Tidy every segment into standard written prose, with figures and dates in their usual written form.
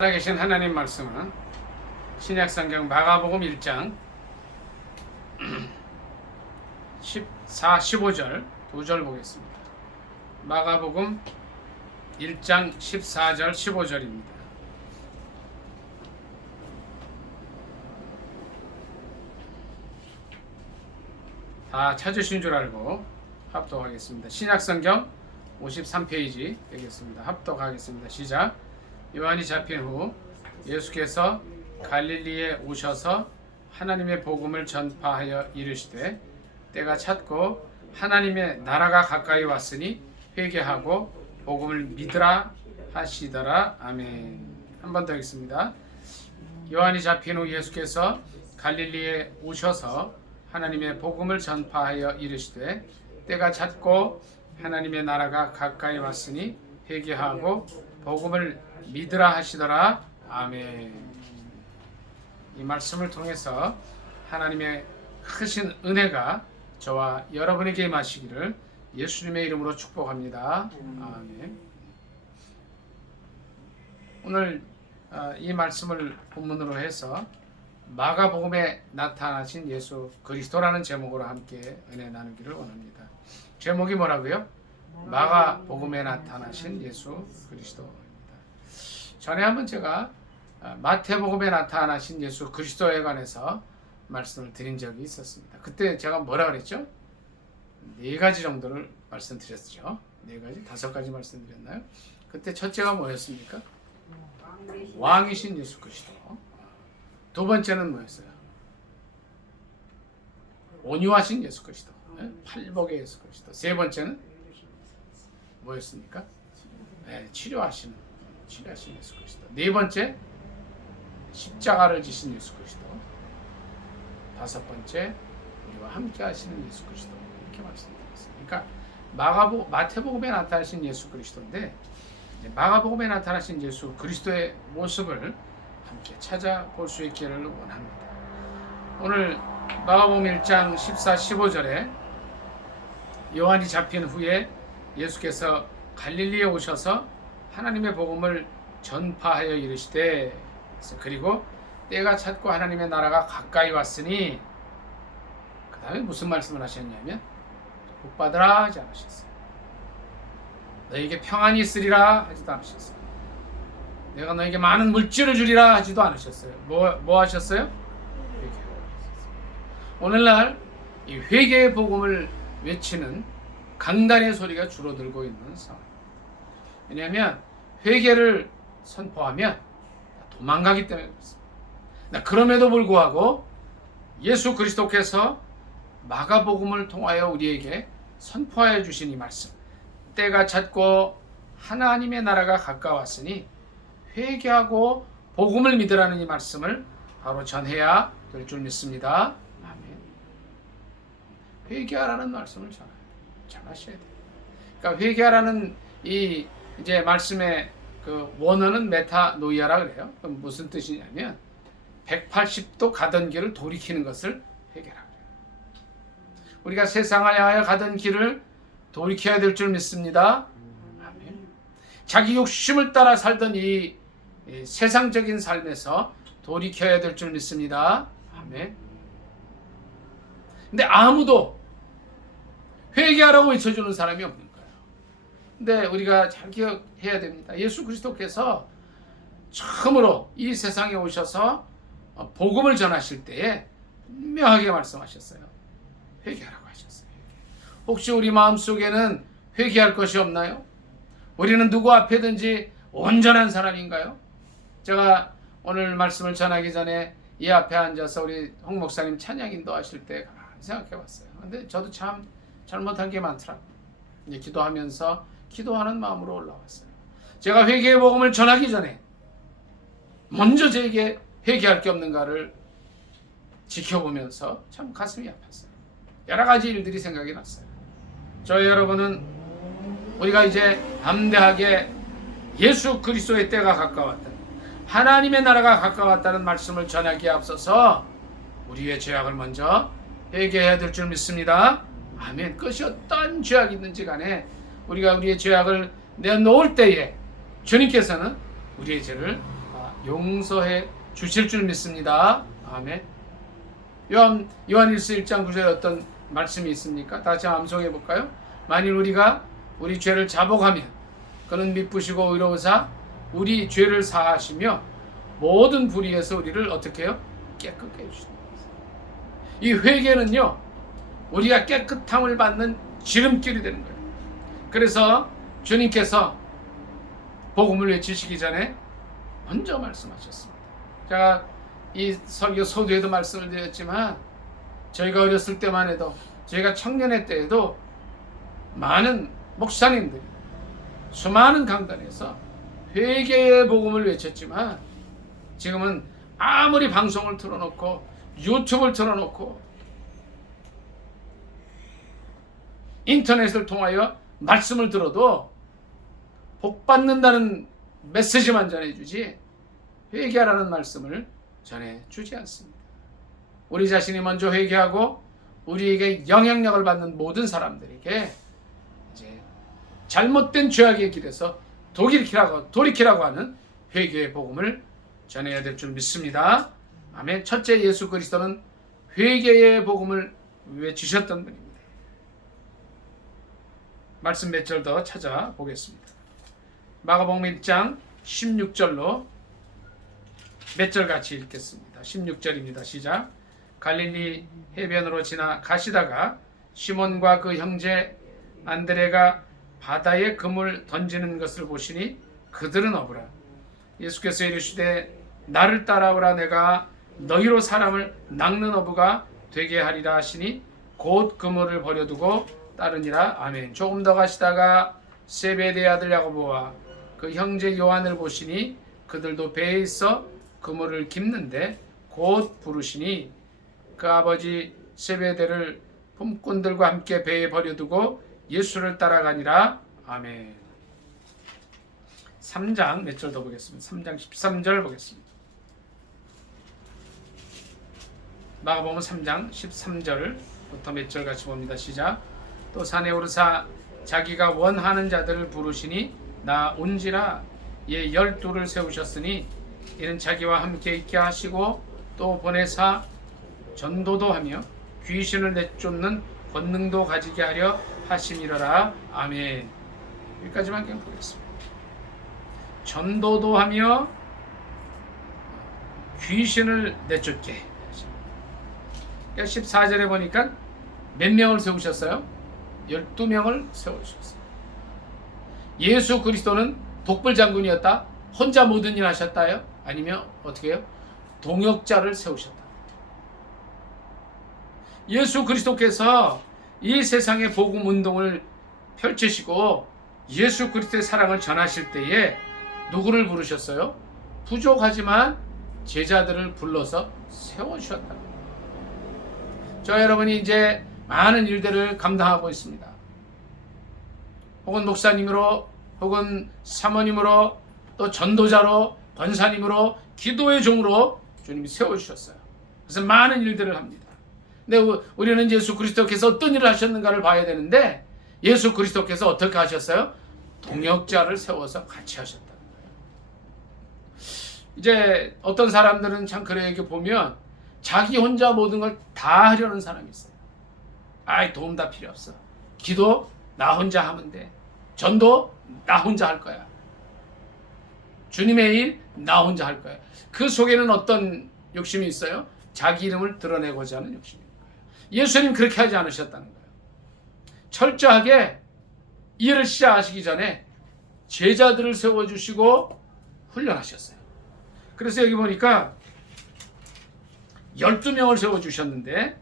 살아계신 하나님 말씀은 신약성경 마가복음 1장 14, 15절 두 절 보겠습니다. 마가복음 1장 14절 15절입니다. 다 찾으신 줄 알고 합독하겠습니다. 신약성경 53페이지 되겠습니다. 합독하겠습니다. 시작. 요한이 잡힌 후 예수께서 갈릴리에 오셔서 하나님의 복음을 전파하여 이르시되 때가 찼고 하나님의 나라가 가까이 왔으니 회개하고 복음을 믿으라 하시더라. 아멘. 한 번 더 하겠습니다. 요한이 잡힌 후 예수께서 갈릴리에 오셔서 하나님의 복음을 전파하여 이르시되 때가 찼고 하나님의 나라가 가까이 왔으니 회개하고 복음을 믿으라 하시더라. 아멘. 이 말씀을 통해서 하나님의 크신 은혜가 저와 여러분에게 임하시기를 예수님의 이름으로 축복합니다. 아멘. 오늘 이 말씀을 본문으로 해서 마가복음에 나타나신 예수 그리스도라는 제목으로 함께 은혜 나누기를 원합니다. 제목이 뭐라고요? 마가복음에 나타나신 예수 그리스도. 전에 한번 제가 마태복음에 나타나신 예수 그리스도에 관해서 말씀을 드린 적이 있었습니다. 그때 제가 뭐라 그랬죠? 4가지 정도를 말씀드렸죠. 4가지? 5가지 말씀드렸나요? 그때 첫째가 뭐였습니까? 왕이신 예수 그리스도. 두 번째는 뭐였어요? 온유하신 예수 그리스도. 팔복의 예수 그리스도. 세 번째는 뭐였습니까? 치료하시는 예수 그리스도. 네 번째, 십자가를 지신 예수 그리스도. 다섯 번째, 우리와 함께 하시는 예수 그리스도. 이렇게 말씀드렸습니다. 그러니까 마태복음에 나타나신 예수 그리스도인데 마가복음에 나타나신 예수 그리스도의 모습을 함께 찾아볼 수 있기를 원합니다. 오늘 마가복음 1장 14, 15절에 요한이 잡힌 후에 예수께서 갈릴리에 오셔서 하나님의 복음을 전파하여 이르시되 그리고 때가 찼고 하나님의 나라가 가까이 왔으니 그 다음에 무슨 말씀을 하셨냐면 복받으라 하지 않으셨어요. 너에게 평안이 있으리라 하지도 않으셨어요. 내가 너에게 많은 물질을 주리라 하지도 않으셨어요. 뭐 하셨어요? 회개하셨어요. 오늘날 이 회개의 복음을 외치는 강단의 소리가 줄어들고 있는 상황. 왜냐하면 회개를 선포하면 도망가기 때문에 그렇습니다. 그럼에도 불구하고 예수 그리스도께서 마가복음을 통하여 우리에게 선포하여 주신 이 말씀, 때가 찼고 하나님의 나라가 가까웠으니 회개하고 복음을 믿으라는 이 말씀을 바로 전해야 될 줄 믿습니다. 아멘. 회개하라는 말씀을 전하셔야 돼요. 그러니까 회개하라는 이 이제 말씀의 그 원어는 메타노이아라 그래요. 그럼 무슨 뜻이냐면 180도 가던 길을 돌이키는 것을 회개라 그래요. 우리가 세상을 향하여 가던 길을 돌이켜야 될 줄 믿습니다. 아멘. 자기 욕심을 따라 살던 이 세상적인 삶에서 돌이켜야 될 줄 믿습니다. 아멘. 근데 아무도 회개하라고 외쳐주는 사람이 없는 거예요. 근데 우리가 잘 기억해야 됩니다. 예수 그리스도께서 처음으로 이 세상에 오셔서 복음을 전하실 때에 분명하게 말씀하셨어요. 회개하라고 하셨어요. 혹시 우리 마음속에는 회개할 것이 없나요? 우리는 누구 앞에든지 온전한 사람인가요? 제가 오늘 말씀을 전하기 전에 이 앞에 앉아서 우리 홍 목사님 찬양 인도하실 때 가만히 생각해 봤어요. 근데 저도 참 잘못한 게 많더라고요. 이제 기도하면서 기도하는 마음으로 올라왔어요. 제가 회개의 복음을 전하기 전에 먼저 저에게 회개할 게 없는가를 지켜보면서 참 가슴이 아팠어요. 여러 가지 일들이 생각이 났어요. 저희 여러분은 우리가 이제 담대하게 예수 그리스도의 때가 가까웠다, 하나님의 나라가 가까웠다는 말씀을 전하기에 앞서서 우리의 죄악을 먼저 회개해야 될 줄 믿습니다. 아멘. 그것이 어떤 죄악이든지 간에 우리가 우리의 죄악을 내놓을 때에 주님께서는 우리의 죄를 용서해 주실 줄 믿습니다. 아멘. 요한일서 1장 9절에 어떤 말씀이 있습니까? 다 같이 암송해 볼까요? 만일 우리가 우리 죄를 자복하면 그는 미쁘시고 의로우사 우리 죄를 사하시며 모든 불의에서 우리를 어떻게 해요? 깨끗게 해주신다. 이 회개는요, 우리가 깨끗함을 받는 지름길이 되는 거예요. 그래서 주님께서 복음을 외치시기 전에 먼저 말씀하셨습니다. 제가 이 설교 서두에도 말씀을 드렸지만 저희가 어렸을 때만 해도, 저희가 청년의 때에도 많은 목사님들이 수많은 강단에서 회개의 복음을 외쳤지만 지금은 아무리 방송을 틀어놓고 유튜브를 틀어놓고 인터넷을 통하여 말씀을 들어도 복 받는다는 메시지만 전해주지 회개하라는 말씀을 전해주지 않습니다. 우리 자신이 먼저 회개하고 우리에게 영향력을 받는 모든 사람들에게 이제 잘못된 죄악의 길에서 돌이키라고 하는 회개의 복음을 전해야 될 줄 믿습니다. 아멘. 첫째, 예수 그리스도는 회개의 복음을 외치셨던 분입니다. 말씀 몇 절 더 찾아보겠습니다. 마가복음 1장 16절로 몇 절 같이 읽겠습니다. 16절입니다. 시작. 갈릴리 해변으로 지나 가시다가 시몬과 그 형제 안드레가 바다에 그물 던지는 것을 보시니 그들은 어부라. 예수께서 이르시되 나를 따라오라. 내가 너희로 사람을 낚는 어부가 되게 하리라 하시니 곧 그물을 버려두고 따르니라. 아멘. 조금 더 가시다가 세베대의 아들 야고보와 그 형제 요한을 보시니 그들도 배에 있어 그물을 깁는데 곧 부르시니 그 아버지 세베대를 품꾼들과 함께 배에 버려두고 예수를 따라가니라. 아멘. 3장 몇 절 더 보겠습니다. 3장 13절 보겠습니다. 마가복음 3장 13절부터 몇 절 같이 봅니다. 시작. 또 산에 오르사 자기가 원하는 자들을 부르시니 나 온지라. 예 12를 세우셨으니 이는 자기와 함께 있게 하시고 또 보내사 전도도 하며 귀신을 내쫓는 권능도 가지게 하려 하심이러라. 아멘. 여기까지만 그냥 보겠습니다. 전도도 하며 귀신을 내쫓게. 그러니까 14절에 보니까 몇 명을 세우셨어요? 12명을 세우셨어요. 예수 그리스도는 독불장군이었다? 혼자 모든 일 하셨다요? 아니면 어떻게 해요? 동역자를 세우셨다. 예수 그리스도께서 이 세상의 복음 운동을 펼치시고 예수 그리스도의 사랑을 전하실 때에 누구를 부르셨어요? 부족하지만 제자들을 불러서 세워주셨다. 저 여러분이 이제 많은 일들을 감당하고 있습니다. 혹은 목사님으로, 혹은 사모님으로, 또 전도자로, 권사님으로, 기도의 종으로 주님이 세워주셨어요. 그래서 많은 일들을 합니다. 근데 우리는 예수 그리스도께서 어떤 일을 하셨는가를 봐야 되는데 예수 그리스도께서 어떻게 하셨어요? 동역자를 세워서 같이 하셨다는 거예요. 이제 어떤 사람들은 참 그래, 이렇게 보면 자기 혼자 모든 걸 다 하려는 사람이 있어요. 아이, 도움 다 필요 없어. 기도 나 혼자 하면 돼. 전도 나 혼자 할 거야. 주님의 일 나 혼자 할 거야. 그 속에는 어떤 욕심이 있어요? 자기 이름을 드러내고자 하는 욕심인 거예요. 예수님 그렇게 하지 않으셨다는 거예요. 철저하게 일을 시작하시기 전에 제자들을 세워주시고 훈련하셨어요. 그래서 여기 보니까 12명을 세워주셨는데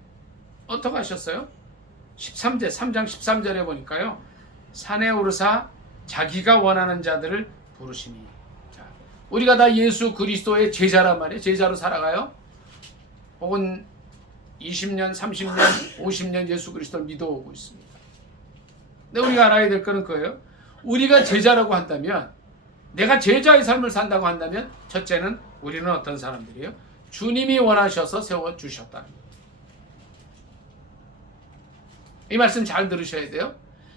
어떻게 하셨어요? 3장 13절에 보니까요. 산에 오르사 자기가 원하는 자들을 부르시니. 자, 우리가 다 예수 그리스도의 제자란 말이에요. 제자로 살아가요. 혹은 20년, 30년, 50년 예수 그리스도를 믿어오고 있습니다. 근데 우리가 알아야 될 거는 그거예요. 우리가 제자라고 한다면, 내가 제자의 삶을 산다고 한다면, 첫째는 우리는 어떤 사람들이에요? 주님이 원하셔서 세워주셨다는 거예요. 이 말씀 잘 들으셔야 돼요.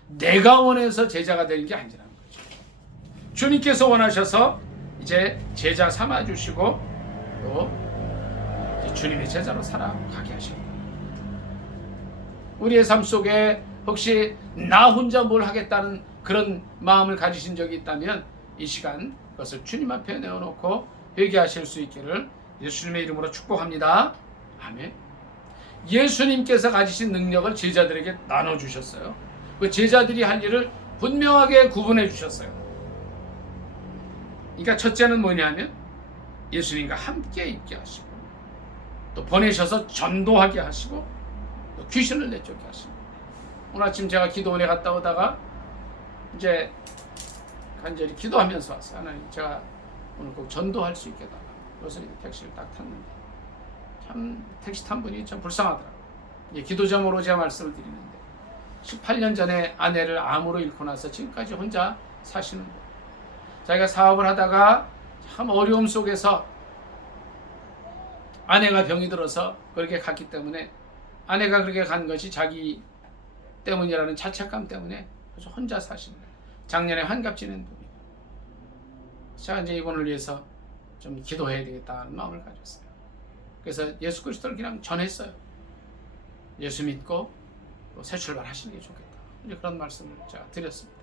내가 원해서 제자가 되는 게 아니라는 거죠. 주님께서 원하셔서 이제 제자 삼아 주시고 또 주님의 제자로 살아가게 하십니다. 우리의 삶 속에 혹시 나 혼자 뭘 하겠다는 그런 마음을 가지신 적이 있다면 이 시간 그것을 주님 앞에 내어놓고 회개하실 수 있기를 예수님의 이름으로 축복합니다. 아멘. 예수님께서 가지신 능력을 제자들에게 나눠주셨어요. 그 제자들이 할 일을 분명하게 구분해 주셨어요. 그러니까 첫째는 뭐냐면 예수님과 함께 있게 하시고 또 보내셔서 전도하게 하시고 또 귀신을 내쫓게 하시고 오늘 아침 제가 기도원에 갔다 오다가 이제 간절히 기도하면서 왔어요. 하나님 제가 오늘 꼭 전도할 수 있게 달라. 그래서 택시를 딱 탔는데 참 택시 탄 분이 참 불쌍하더라고요. 기도 제목으로 제가 말씀을 드리는데 18년 전에 아내를 암으로 잃고 나서 지금까지 혼자 사시는 거예요. 자기가 사업을 하다가 참 어려움 속에서 아내가 병이 들어서 그렇게 갔기 때문에 아내가 그렇게 간 것이 자기 때문이라는 자책감 때문에 그래서 혼자 사시는 거예요. 작년에 환갑 지낸 분이에요. 제가 이제 이분을 위해서 좀 기도해야 되겠다는 마음을 가졌어요. 그래서 예수 그리스도를 그냥 전했어요. 예수 믿고 또 새 출발하시는 게 좋겠다. 이제 그런 말씀을 제가 드렸습니다.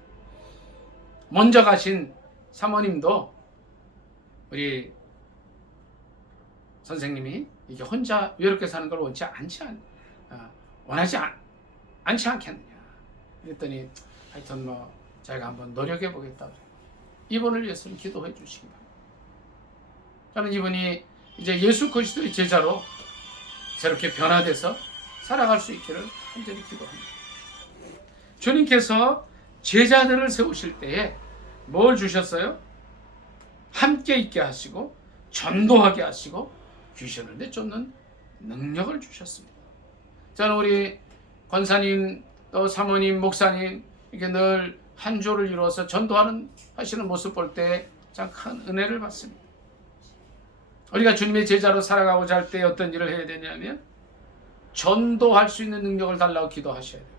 먼저 가신 사모님도 우리 선생님이 이게 혼자 외롭게 사는 걸 원하지 않겠느냐. 그랬더니 하여튼 뭐 제가 한번 노력해 보겠다. 이분을 위해서는 기도해 주시기 바랍니다. 저는 이분이 이제 예수 그리스도의 제자로 새롭게 변화돼서 살아갈 수 있기를 간절히 기도합니다. 주님께서 제자들을 세우실 때에 뭘 주셨어요? 함께 있게 하시고 전도하게 하시고 귀신을 내쫓는 능력을 주셨습니다. 저는 우리 권사님 또 사모님 목사님 이렇게 늘 한 조를 이루어서 하시는 모습 볼 때 참 큰 은혜를 받습니다. 우리가 주님의 제자로 살아가고자 할 때 어떤 일을 해야 되냐면 전도할 수 있는 능력을 달라고 기도하셔야 돼요.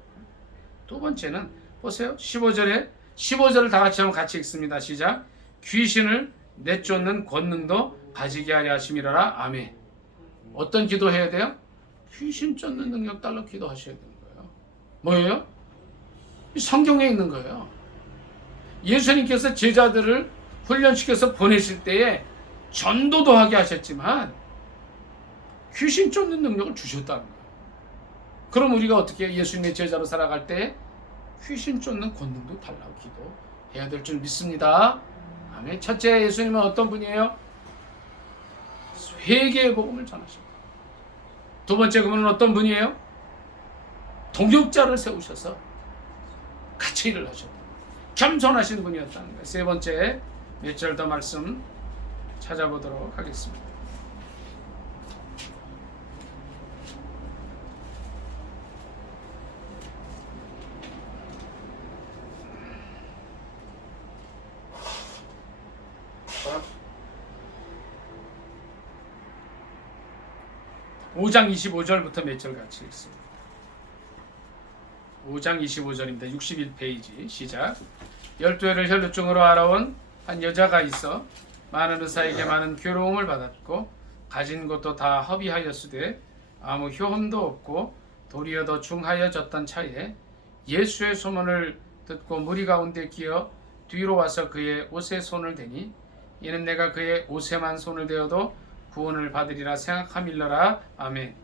두 번째는 보세요. 15절을 다 같이 한번 같이 읽습니다. 시작. 귀신을 내쫓는 권능도 가지게 하려 하심이라. 아멘. 어떤 기도해야 돼요? 귀신 쫓는 능력 달라고 기도하셔야 되는 거예요. 뭐예요? 성경에 있는 거예요. 예수님께서 제자들을 훈련시켜서 보내실 때에 전도도 하게 하셨지만 귀신 쫓는 능력을 주셨다는 거예요. 그럼 우리가 어떻게 예수님의 제자로 살아갈 때 귀신 쫓는 권능도 달라고 기도해야 될 줄 믿습니다. 아멘. 첫째, 예수님은 어떤 분이에요? 회개의 복음을 전하십니다. 두 번째, 그분은 어떤 분이에요? 동역자를 세우셔서 같이 일을 하셨다. 겸손하신 분이었다는 거예요. 세 번째, 몇 절 더 말씀 찾아보도록 하겠습니다. (5장 25절부터) 몇 절 같이 읽습니다. 5장 25절입니다. 61페이지 시작. 12해를 혈루증으로 알아온 한 여자가 있어 많은 의사에게 많은 괴로움을 받았고 가진 것도 다 허비하였으되 아무 효험도 없고 도리어 더 중하여졌던 차에 예수의 소문을 듣고 무리 가운데 끼어 뒤로 와서 그의 옷에 손을 대니 이는 내가 그의 옷에만 손을 대어도 구원을 받으리라 생각함일러라. 아멘.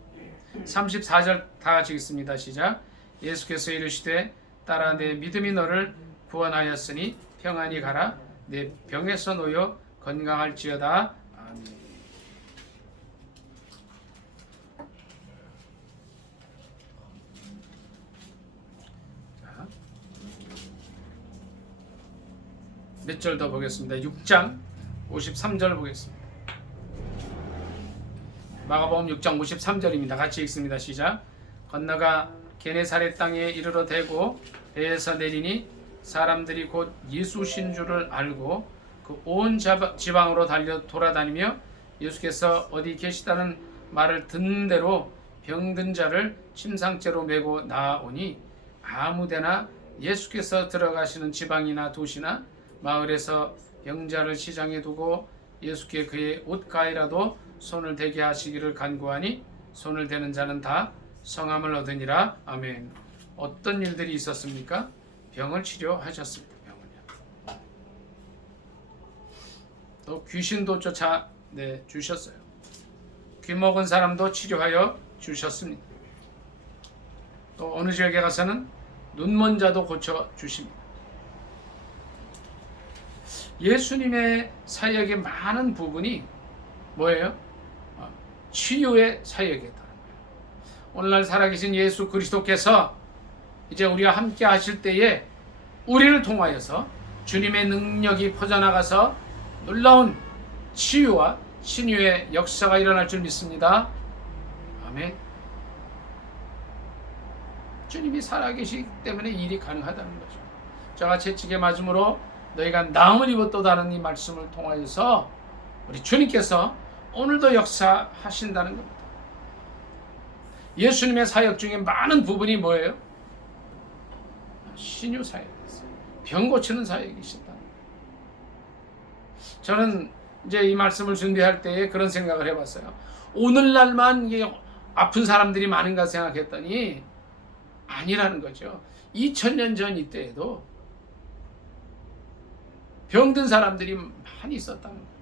34절 다 같이 읽습니다. 시작. 예수께서 이르시되 딸아 내 믿음이 너를 구원하였으니 평안히 가라. 내 병에서 놓여 건강할지어다. 아멘. 몇 절 더 보겠습니다. 6장 53절 보겠습니다. 마가복음 6장 53절입니다. 같이 읽습니다. 시작. 건너가 게네사렛 땅에 이르러 대고 배에서 내리니 사람들이 곧 예수신 줄을 알고 그 온 지방으로 달려 돌아다니며 예수께서 어디 계시다는 말을 듣는 대로 병든 자를 침상째로 메고 나아오니 아무데나 예수께서 들어가시는 지방이나 도시나 마을에서 병자를 시장에 두고 예수께 그의 옷가에라도 손을 대게 하시기를 간구하니 손을 대는 자는 다 성함을 얻으니라. 아멘. 어떤 일들이 있었습니까? 병을 치료하셨습니다. 병을요. 또 귀신도 쫓아 주셨어요. 귀 먹은 사람도 치료하여 주셨습니다. 또 어느 지역에 가서는 눈먼 자도 고쳐 주십니다. 예수님의 사역의 많은 부분이 뭐예요? 치유의 사역이다. 오늘날 살아계신 예수 그리스도께서 이제 우리와 함께 하실 때에 우리를 통하여서 주님의 능력이 퍼져나가서 놀라운 치유와 신유의 역사가 일어날 줄 믿습니다. 아멘. 주님이 살아계시기 때문에 일이 가능하다는 거죠. 저가 채찍에 맞음으로 너희가 나음을 입었도다는 이 말씀을 통하여서 우리 주님께서 오늘도 역사하신다는 겁니다. 예수님의 사역 중에 많은 부분이 뭐예요? 신유 사역이었어요. 병 고치는 사역이시다. 저는 이제 이 말씀을 준비할 때에 그런 생각을 해봤어요. 오늘날만 아픈 사람들이 많은가 생각했더니 아니라는 거죠. 2000년 전 이때에도 병든 사람들이 많이 있었다는 거예요.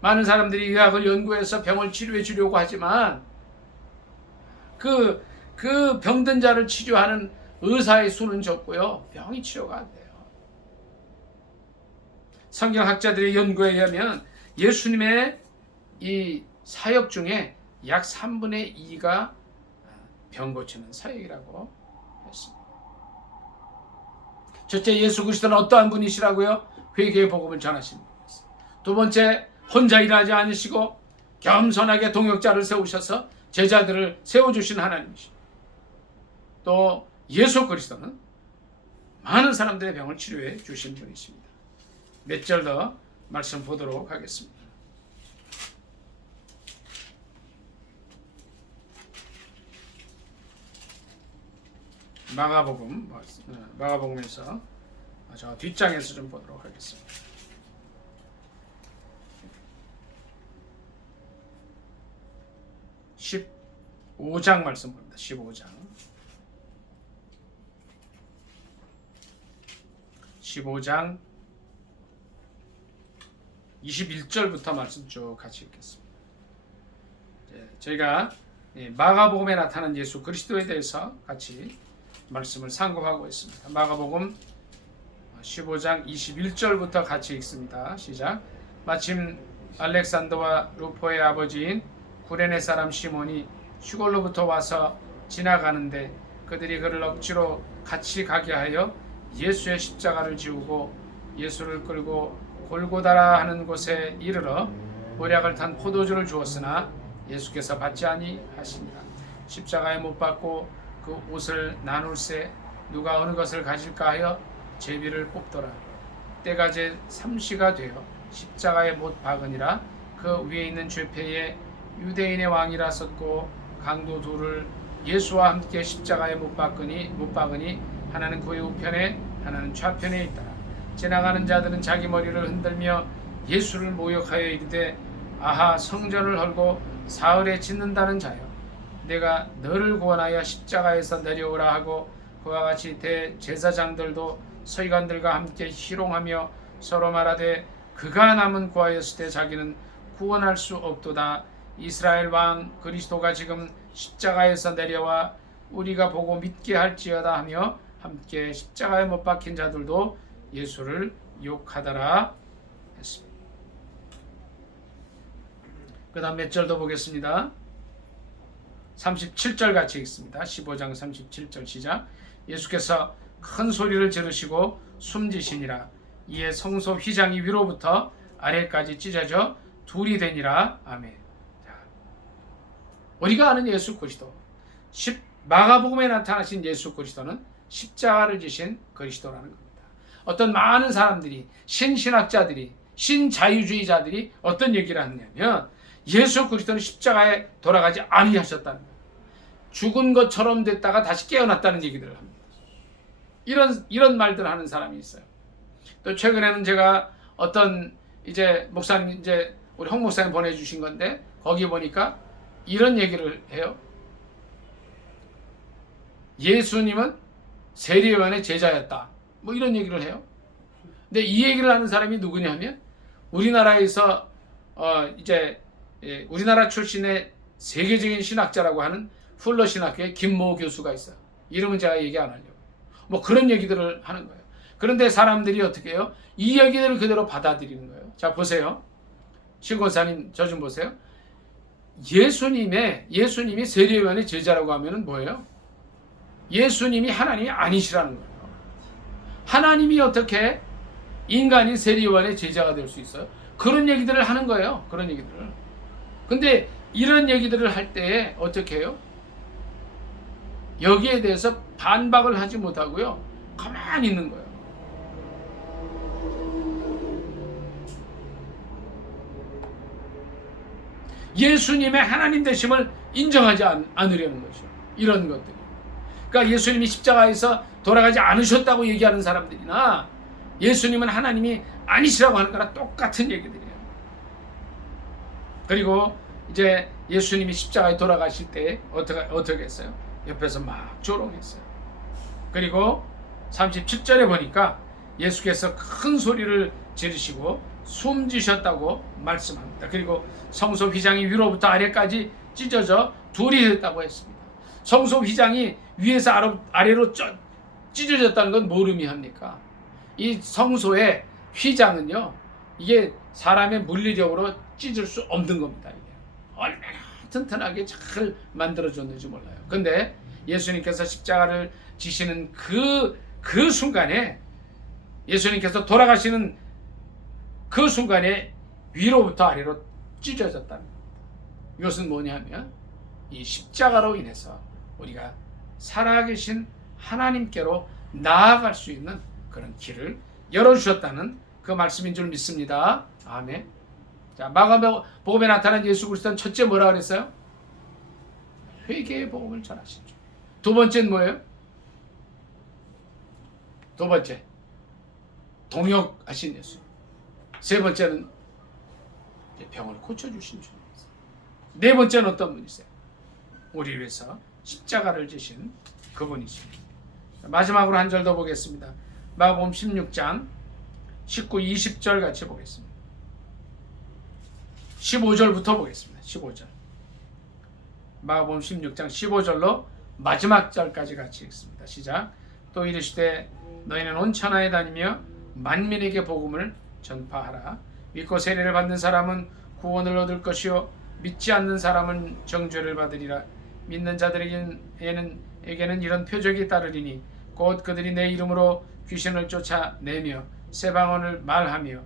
많은 사람들이 의학을 연구해서 병을 치료해 주려고 하지만 그 병든 자를 치료하는 의사의 수는 적고요. 병이 치료가 안 돼요. 성경학자들의 연구에 의하면 예수님의 이 사역 중에 약 3분의 2가 병 고치는 사역이라고 했습니다. 첫째, 예수 그리스도는 어떠한 분이시라고요? 회개의 복음을 전하시는 분이었어요. 두 번째, 혼자 일하지 않으시고 겸손하게 동역자를 세우셔서 제자들을 세워주신 하나님이십니다. 또 예수 그리스도는 많은 사람들의 병을 치료해 주신 분이십니다. 몇 절 더 말씀 보도록 하겠습니다. 마가복음에서 저 뒷장에서 좀 보도록 하겠습니다. 15장 말씀 봅니다. 15장 21절부터 말씀 쭉 같이 읽겠습니다. 저희가 마가복음에 나타난 예수 그리스도에 대해서 같이 말씀을 상고하고 있습니다. 마가복음 15장 21절부터 같이 읽습니다. 시작. 마침 알렉산더와 루포의 아버지인 구레네 사람 시몬이 시골로부터 와서 지나가는데 그들이 그를 억지로 같이 가게 하여 예수의 십자가를 지우고 예수를 끌고 골고다라 하는 곳에 이르러 모략을 탄 포도주를 주었으나 예수께서 받지 아니하시니라. 십자가에 못 박고 그 옷을 나눌세 누가 어느 것을 가질까 하여 제비를 뽑더라. 때가 제 3시가 되어 십자가에 못 박으니라. 그 위에 있는 죄패에 유대인의 왕이라 썼고 강도 둘을 예수와 함께 십자가에 못 박으니 하나는 그의 우편에 하나는 좌편에 있더라. 지나가는 자들은 자기 머리를 흔들며 예수를 모욕하여 이르되 아하 성전을 헐고 사흘에 짓는다는 자여 내가 너를 구원하여 십자가에서 내려오라 하고 그와 같이 대제사장들도 서기관들과 함께 희롱하며 서로 말하되 그가 남은 구하였을 때 자기는 구원할 수 없도다. 이스라엘 왕 그리스도가 지금 십자가에서 내려와 우리가 보고 믿게 할지어다 하며 함께 십자가에 못 박힌 자들도 예수를 욕하더라 했습니다. 그 다음 몇 절 더 보겠습니다. 37절 같이 읽습니다. 15장 37절 시작. 예수께서 큰 소리를 지르시고 숨지시니라. 이에 성소 휘장이 위로부터 아래까지 찢어져 둘이 되니라. 아멘. 자, 우리가 아는 예수 그리스도, 마가복음에 나타나신 예수 그리스도는 십자가를 지신 그리스도라는 겁니다. 어떤 많은 사람들이, 신신학자들이, 신자유주의자들이 어떤 얘기를 하냐면 예수 그리스도는 십자가에 돌아가지 아니하셨다는 거예요. 죽은 것처럼 됐다가 다시 깨어났다는 얘기들을 합니다. 이런 말들을 하는 사람이 있어요. 또 최근에는 제가 어떤 이제 목사님 이제 우리 홍 목사님 보내주신 건데 거기 보니까 이런 얘기를 해요. 예수님은 세례요한의 제자였다. 뭐 이런 얘기를 해요. 근데 이 얘기를 하는 사람이 누구냐면 우리나라에서 이제 우리나라 출신의 세계적인 신학자라고 하는 풀러 신학교의 김모 교수가 있어요. 이름은 제가 얘기 안 하려고. 뭐 그런 얘기들을 하는 거예요. 그런데 사람들이 어떻게 해요? 이 얘기들을 그대로 받아들이는 거예요. 자, 보세요. 신권사님 저 좀 보세요. 예수님이 세례요한의 제자라고 하면은 뭐예요? 예수님이 하나님이 아니시라는 거예요. 하나님이 어떻게 인간인 세례요한의 제자가 될 수 있어요? 그런 얘기들을 하는 거예요. 그런 얘기들을. 근데 이런 얘기들을 할 때에 어떻게 해요? 여기에 대해서 반박을 하지 못하고요. 가만히 있는 거예요. 예수님의 하나님 되심을 인정하지 않으려는 거죠. 이런 것들이. 그러니까 예수님이 십자가에서 돌아가지 않으셨다고 얘기하는 사람들이나 예수님은 하나님이 아니시라고 하는 거랑 똑같은 얘기들이에요. 그리고 이제 예수님이 십자가에 돌아가실 때 어떻게 했어요? 옆에서 막 조롱했어요. 그리고 37절에 보니까 예수께서 큰 소리를 지르시고 숨지셨다고 말씀합니다. 그리고 성소 휘장이 위로부터 아래까지 찢어져 둘이 됐다고 했습니다. 성소 휘장이 위에서 아래로 찢어졌다는 건 뭘 의미합니까? 이 성소의 휘장은요, 이게 사람의 물리력으로 찢을 수 없는 겁니다. 이게 얼마나 튼튼하게 잘 만들어졌는지 몰라요. 근데 예수님께서 십자가를 지시는 그 순간에, 예수님께서 돌아가시는 그 순간에 위로부터 아래로 찢어졌다는 겁니다. 이것은 뭐냐면 이 십자가로 인해서 우리가 살아계신 하나님께로 나아갈 수 있는 그런 길을 열어주셨다는 그 말씀인 줄 믿습니다. 아멘. 자, 마가복음에 나타난 예수 그리스도는 첫째 뭐라 그랬어요? 회개의 복음을 전하신 줄. 두 번째는 뭐예요? 두 번째, 동역하신 예수. 세 번째는 병을 고쳐주신 주님이세요. 네 번째는 어떤 분이세요? 우리 위해서 십자가를 지신 그분이십니다. 마지막으로 한 절 더 보겠습니다. 마가복음 16장 19, 20절 같이 보겠습니다. 15절부터 보겠습니다. 15절. 마가복음 16장 15절로 마지막 절까지 같이 읽습니다. 시작. 또 이르시되 너희는 온 천하에 다니며 만민에게 복음을 전파하라. 믿고 세례를 받는 사람은 구원을 얻을 것이요 믿지 않는 사람은 정죄를 받으리라. 믿는 자들에게는 이런 표적이 따르리니 곧 그들이 내 이름으로 귀신을 쫓아내며 새 방언을 말하며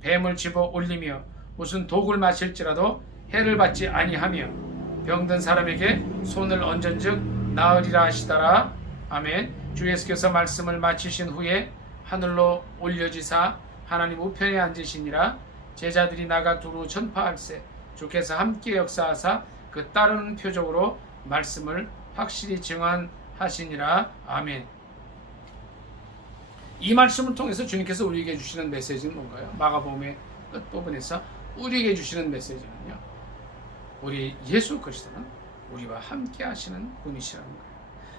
뱀을 집어 올리며 무슨 독을 마실지라도 해를 받지 아니하며 병든 사람에게 손을 얹은즉 나으리라 하시더라. 아멘. 주 예수께서 말씀을 마치신 후에 하늘로 올려지사 하나님 우편에 앉으시니라. 제자들이 나가 두루 전파할세 주께서 함께 역사하사 그 따르는 표적으로 말씀을 확실히 증언하시니라. 아멘. 이 말씀을 통해서 주님께서 우리에게 주시는 메시지는 뭔가요? 마가복음의 끝부분에서 우리에게 주시는 메시지는요, 우리 예수 그리스도는 우리와 함께 하시는 분이시라는 거예요.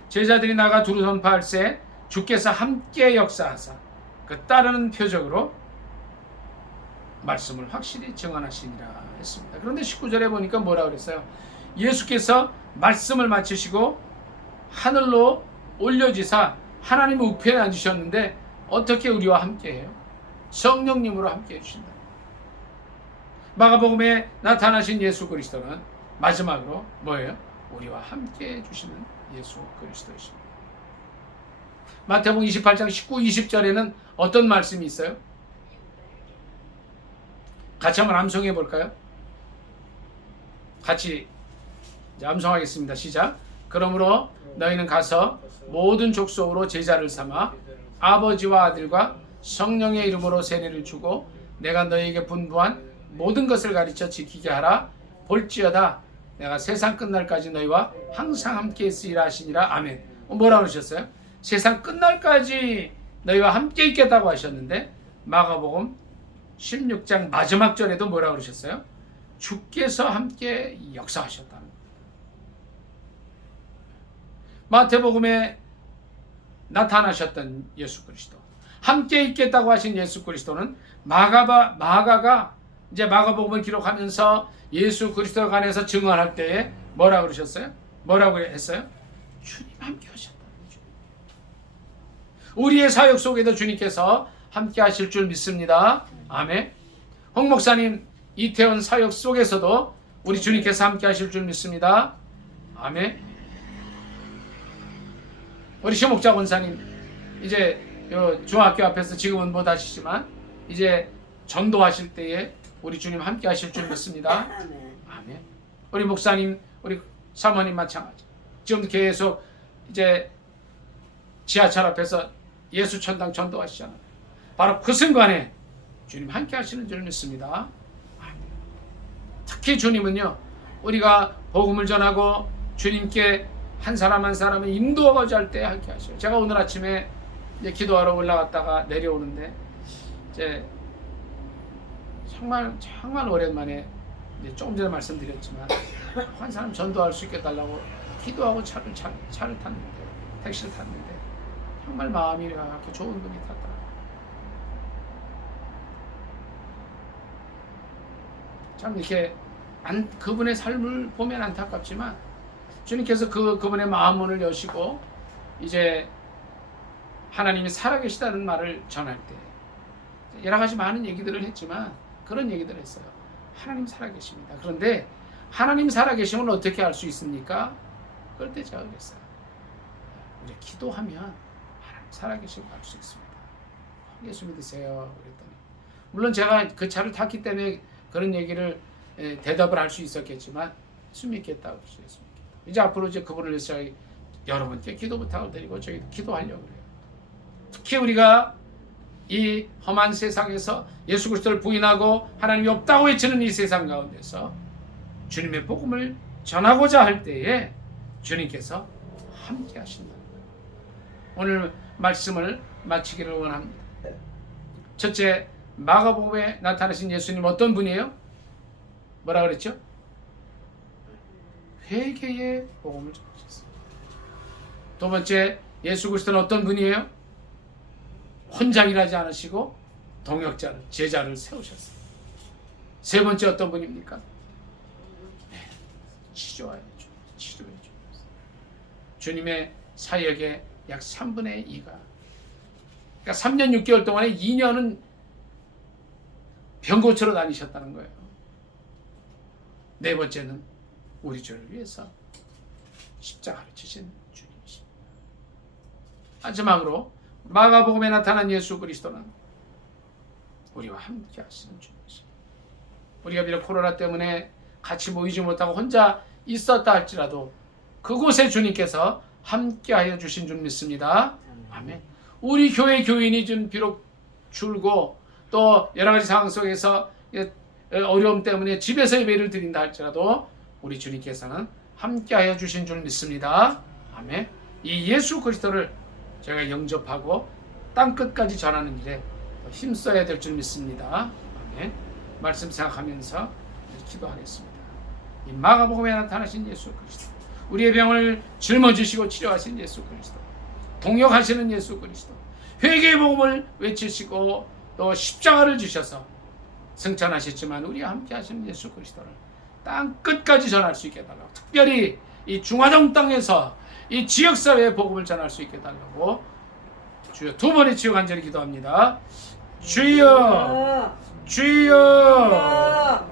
제자들이 나가 두루 전파할세 주께서 함께 역사하사 그 따르는 표적으로 말씀을 확실히 증언하시니라 했습니다. 그런데 19절에 보니까 뭐라 그랬어요? 예수께서 말씀을 마치시고 하늘로 올려지사 하나님 우편에 앉으셨는데 어떻게 우리와 함께해요? 성령님으로 함께해 주신다. 마가복음에 나타나신 예수 그리스도는 마지막으로 뭐예요? 우리와 함께해 주시는 예수 그리스도이십니다. 마태복음 28장 19, 20절에는 어떤 말씀이 있어요? 같이 한번 암송해 볼까요? 같이 암송하겠습니다. 시작. 그러므로 너희는 가서 모든 족속으로 제자를 삼아 아버지와 아들과 성령의 이름으로 세례를 주고 내가 너희에게 분부한 모든 것을 가르쳐 지키게 하라. 볼지어다 내가 세상 끝날까지 너희와 항상 함께 있으리라 하시니라. 아멘. 뭐라고 하셨어요? 세상 끝날까지 너희와 함께 있겠다고 하셨는데 마가복음 16장 마지막 절에도 뭐라고 그러셨어요? 주께서 함께 역사하셨다는 거예요. 마태복음에 나타나셨던 예수 그리스도, 함께 있겠다고 하신 예수 그리스도는 마가가 이제 마가복음을 기록하면서 예수 그리스도에 관해서 증언할 때에 뭐라고 그러셨어요? 뭐라고 했어요? 주님 함께 하셨다는 거죠. 우리의 사역 속에도 주님께서 함께 하실 줄 믿습니다. 아멘. 홍 목사님 이태원 사역 속에서도 우리 주님께서 함께 하실 줄 믿습니다. 아멘. 우리 심목자 권사님 이제 중학교 앞에서 지금은 못 하시지만 이제 전도하실 때에 우리 주님 함께 하실 줄 믿습니다. 아멘. 우리 목사님, 우리 사모님 마찬가지. 지금도 계속 이제 지하철 앞에서 예수천당 전도하시잖아요. 바로 그 순간에 주님 함께 하시는 줄 믿습니다. 특히 주님은요, 우리가 복음을 전하고 주님께 한 사람 한 사람을 인도하고자 할 때 함께 하셔요. 제가 오늘 아침에 이제 기도하러 올라갔다가 내려오는데 이제 정말 오랜만에 이제 조금 전에 말씀드렸지만 한 사람 전도할 수 있게 달라고 기도하고 차를 탔는데, 택시를 탔는데 정말 마음이 이렇게 좋은 분이 탔더라고요. 참 이렇게 그분의 삶을 보면 안타깝지만 주님께서 그분의 마음문을 여시고 이제 하나님이 살아계시다는 말을 전할 때 여러 가지 많은 얘기들을 했지만 그런 얘기들을 했어요. 하나님 살아계십니다. 그런데 하나님 살아계심을 어떻게 알 수 있습니까? 그럴 때 제가 그랬어요. 우리 기도하면 하나님 살아계심을 알 수 있습니다. 예수 믿으세요. 그랬더니 물론 제가 그 차를 탔기 때문에 그런 얘기를 대답을 할 수 있었겠지만 예수 믿겠다고 그랬어요. 예수 믿겠다. 이제 앞으로 이제 그분을 위해서 여러분께 기도 부탁을 드리고 저희도 기도하려고 그래요. 특히 우리가 이 험한 세상에서 예수 그리스도를 부인하고 하나님이 없다고 외치는 이 세상 가운데서 주님의 복음을 전하고자 할 때에 주님께서 함께 하신다는 거예요. 오늘 말씀을 마치기를 원합니다. 첫째, 마가복음에 나타나신 예수님 어떤 분이에요? 뭐라 그랬죠? 회개의 복음을 전하셨어요. 두 번째, 예수 그리스도는 어떤 분이에요? 혼자 일하지 않으시고 동역자를, 제자를 세우셨어요. 세 번째 어떤 분입니까? 치료해 주셨어요. 주님의 사역의 약 3분의 2가, 그러니까 3년 6개월 동안에 2년은 병 고치러 다니셨다는 거예요. 네 번째는 우리 죄를 위해서 십자가를 지신 주님이십니다. 마지막으로 마가복음에 나타난 예수 그리스도는 우리와 함께 하시는 주님이십니다. 우리가 비록 코로나 때문에 같이 모이지 못하고 혼자 있었다 할지라도 그곳에 주님께서 함께하여 주신 줄 믿습니다. 아멘. 우리 교회 교인이 좀 비록 줄고 또 여러 가지 상황 속에서 어려움 때문에 집에서 예배를 드린다 할지라도 우리 주님께서는 함께하여 주신 줄 믿습니다. 아멘. 이 예수 그리스도를 제가 영접하고 땅끝까지 전하는 일에 힘써야 될 줄 믿습니다. 아멘. 말씀 생각하면서 기도하겠습니다. 이 마가복음에 나타나신 예수 그리스도, 우리의 병을 짊어지시고 치료하신 예수 그리스도, 동역하시는 예수 그리스도, 회개의 복음을 외치시고 또 십자가를 주셔서 승천하셨지만 우리와 함께 하시는 예수 그리스도를 땅끝까지 전할 수 있게 해달라고, 특별히 이 중화동 땅에서 이 지역사회의 복음을 전할 수 있게 해달라고 주여 두 번의 지역 간절히 기도합니다. 주여, 주여.